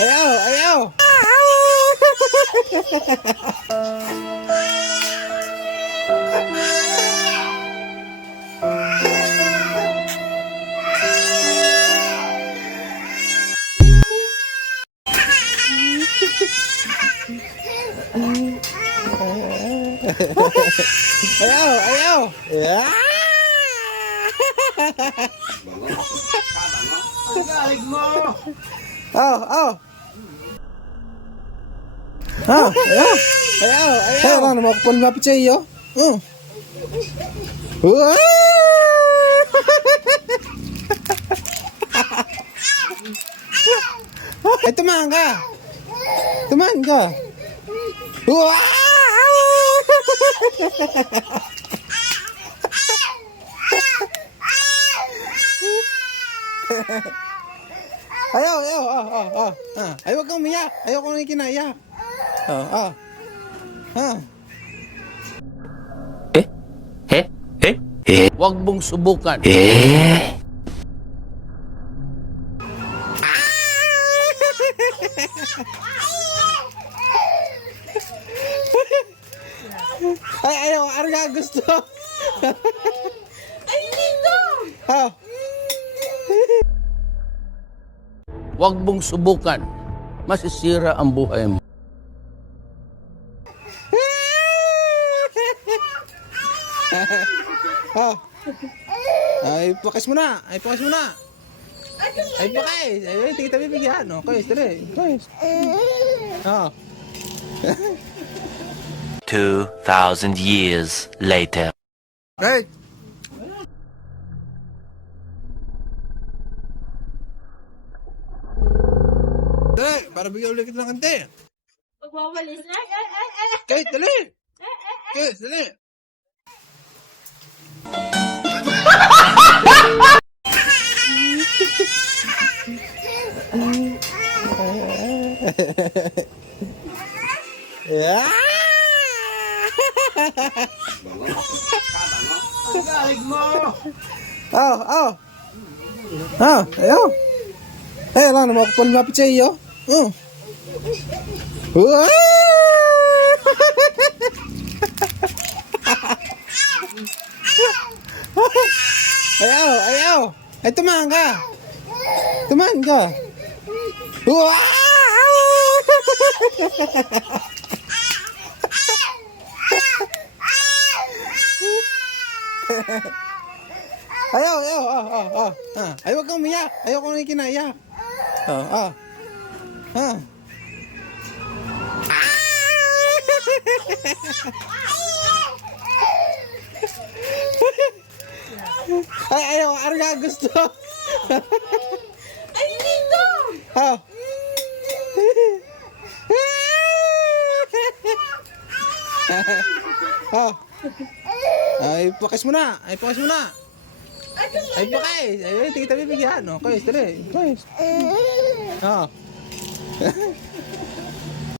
Ayaw, ayaw. Ayaw, ayaw. Yeah. Galig mo! Oh, oh. Ah, ayaw. Ayaw, ayaw. Ayaw, ano mo ako lumapit sa iyo? Wow! Ay, tumahan ka. Tumahan ka. Wow! Ayaw, ayaw, ay, huwag kang umiyak. Ayaw kong kinaya. Huwag mong subukan. Ay, ayaw, ano nga gusto? Ay, dito! Huwag mong subukan. Masisira ang buhay mo. Ay, pakas mo na. Ay, pakas mo na. Ay, pakay. Ay, hindi kita bibigyan. Okay, dali. Okay. 2,000 years later. Right. Dali, para bigyan ulit kita ng kante. Pagwawalis. Ay. Kate, dali. Kate, dali. Yeah. Galig mo! Ayaw. Ay, ano mo ako lumapit sa iyo? Wow! Ayaw, ayaw. Ay, tumahan ka. Tumahan ka. Wow! Ayaw, ayaw. Ay, huwag kang umiyak. Ayaw kong kinaya. Ay, ayaw, ano nga gusto? Ay, dito! Ay, pakas mo na. Ay, pakas mo na. Ay, pakay. Ay, hindi kita bibigyan. Okay, dali. Okay.